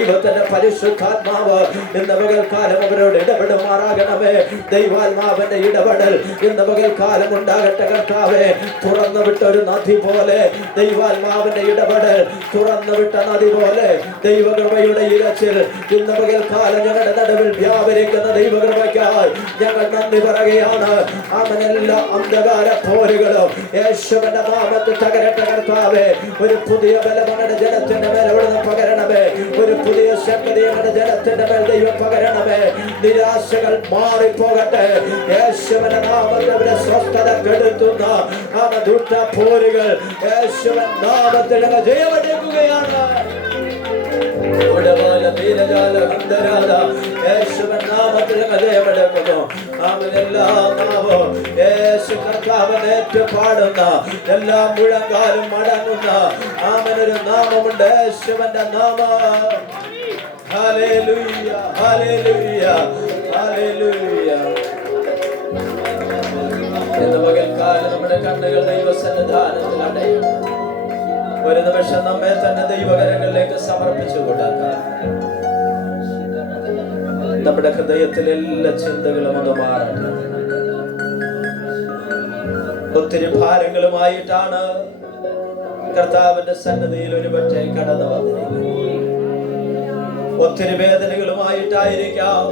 ദൈവത്തിന്റെ പരിശുദ്ധാത്മാവ് ഇന്ന് പകൽക്കാലം അവരോട് ഇടപെടുമാറാകണമേ. ദൈവാത്മാവിന്റെ ഇടപെടൽ ഇന്ന് പകൽക്കാലം ഉണ്ടാകട്ടെ കർത്താവേ. തുറന്നു വിട്ട ഒരു നദി പോലെ ദൈവാത്മാവിന്റെ ഇടപെടൽ, തുറന്നു വിട്ട നദി പോലെ ദൈവകൃപയുടെ ഇരച്ചിൽ ഇന്ന് പകൽക്കാലം ഞങ്ങളുടെ നടുവിൽ വ്യാപരിക്കുന്ന ദൈവകൃപയ്ക്കായി ഞങ്ങൾ നന്ദി പറയുകയാണ്. അവനെല്ലാ അന്ധകാര പോരുകളും യേശുവിന്റെ നാമത്തിൽ തകരട്ടെ കർത്താവേ. ഒരു പുതിയ ബലമങ്ങളുടെ ജനത്തിന്റെ മേൽ അവിടുന്ന് പകരണമേ. ഒരു പുതിയ ശക്തിയുടെ ജനത്തിന്റെ മേൽ ദൈവം പകരണമേ. നിരാശകൾ മാറിപ്പോകട്ടെ. യേശുവിന്റെ നാമത്തിൽ അവരെ സ്വസ്ഥത കെടുത്തുന്ന ദുഷ്ട പോരുകൾ യേശുവിൻ നാമത്തിൽ ജയമെടുക്കുകയാണ്. യേശുവിൻ നാമത്തിൽ ജയമെടുക്കുന്നു. അവനെല്ലാ നാമവും യേശു കർത്താവിനെ ഏറ്റുപാടുന്ന എല്ലാ മുഴങ്കാലും മടങ്ങുന്ന അവനൊരു നാമമുണ്ട്, യേശുവിന്റെ നാമം. Hallelujah, hallelujah, hallelujah. ഇന്ന് പകൽക്കാലം നമ്മുടെ കണ്ണുകൾ ദൈവസന്നിധാനത്തിൽ അടയും. ഒരു നിമിഷം നമ്മെ തന്നെ ദൈവകരങ്ങളിലേക്ക് സമർപ്പിച്ചു കൊടുക്കാം. നമ്മുടെ ഹൃദയത്തിലെ എല്ലാ ചിന്തകളും ഒന്ന് മാറട്ടെ. ഒത്തിരി ഭാരങ്ങളുമായിട്ടാണ് കർത്താവിന്റെ സന്നിധിയിൽ ഒരു പക്ഷേ കടന്നു വന്നിരിക്കുന്നത്. ഒത്തിരി വേദനകളുമായിട്ടായിരിക്കാം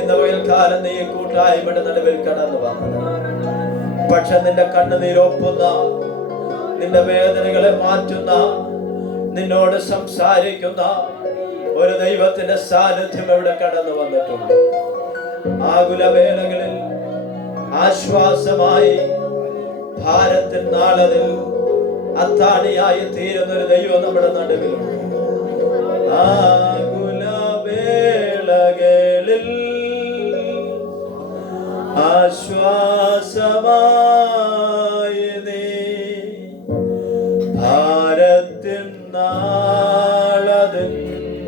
ഇന്ന് പകൽക്കാലം നീ കൂട്ടായ്മയുടെ നടുവിൽ കടന്നു വന്നത്. പക്ഷെ നിന്റെ കണ്ണുനീരൊപ്പുന്ന, നിന്റെ വേദനകളെ മാറ്റുന്ന, നിന്നോട് സംസാരിക്കുന്ന ഒരു ദൈവത്തിന്റെ സാന്നിധ്യം ഇവിടെ കടന്നു വന്നിട്ടുണ്ട്. ആകുലവേളകളിൽ ആശ്വാസമായി, ഭാരത്തിൻ നാളതിൽ അത്താണിയായി തീരുന്നൊരു ദൈവം നമ്മുടെ നടുവിലുണ്ട്. ആകുലവേളകളിൽ ആശ്വാസമായി നീ ഭാരത്തിൻ